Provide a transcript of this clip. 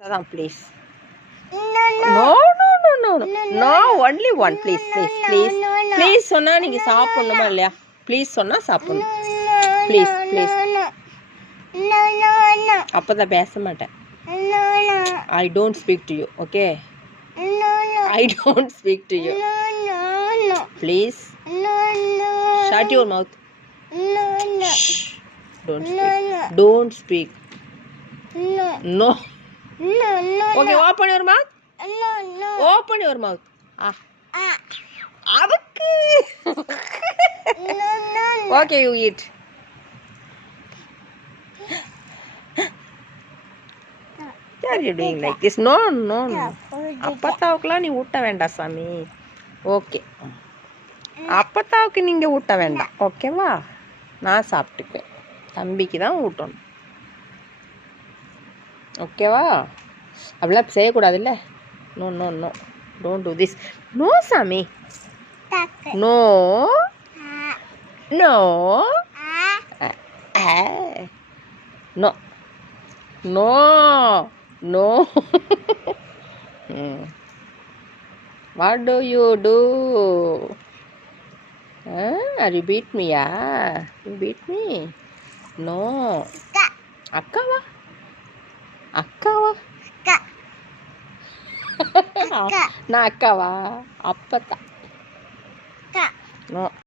Sadam, please. No, no, no, no, no. No, only one. Please, please, please. Please, சொன்னா நீங்க சாப்பிடணுமா இல்லையா? Please சொன்னா சாப்பிடணும். Please, please. அப்பதான் பேச மாட்டேன். I don't speak to you, okay? I don't speak to you. Please. Shut your mouth. Shh. Don't speak. Don't speak. No. Okay, open your mouth. Open your mouth. Avakku. Okay, you eat. Why are you doing like this? No, no, no. அப்பத்தாவுக்குலாம் நீ ஊட்ட வேண்டாம் சாமி. Okay, அப்பத்தாவுக்கு நீங்கள் ஊட்ட வேண்டாம், ஓகேவா? நான் சாப்பிட்டுக்குவேன். தம்பிக்கு தான் ஊட்டணும், ஓகேவா? அப்படிலாம் செய்யக்கூடாதுல்ல. No no no, don't do this. No சாமி, no no no no no. What do you do? Are you beat me? You beat me? No. அக்காவா? அக்காவா? நான் அக்காவா? அப்பத்தான்.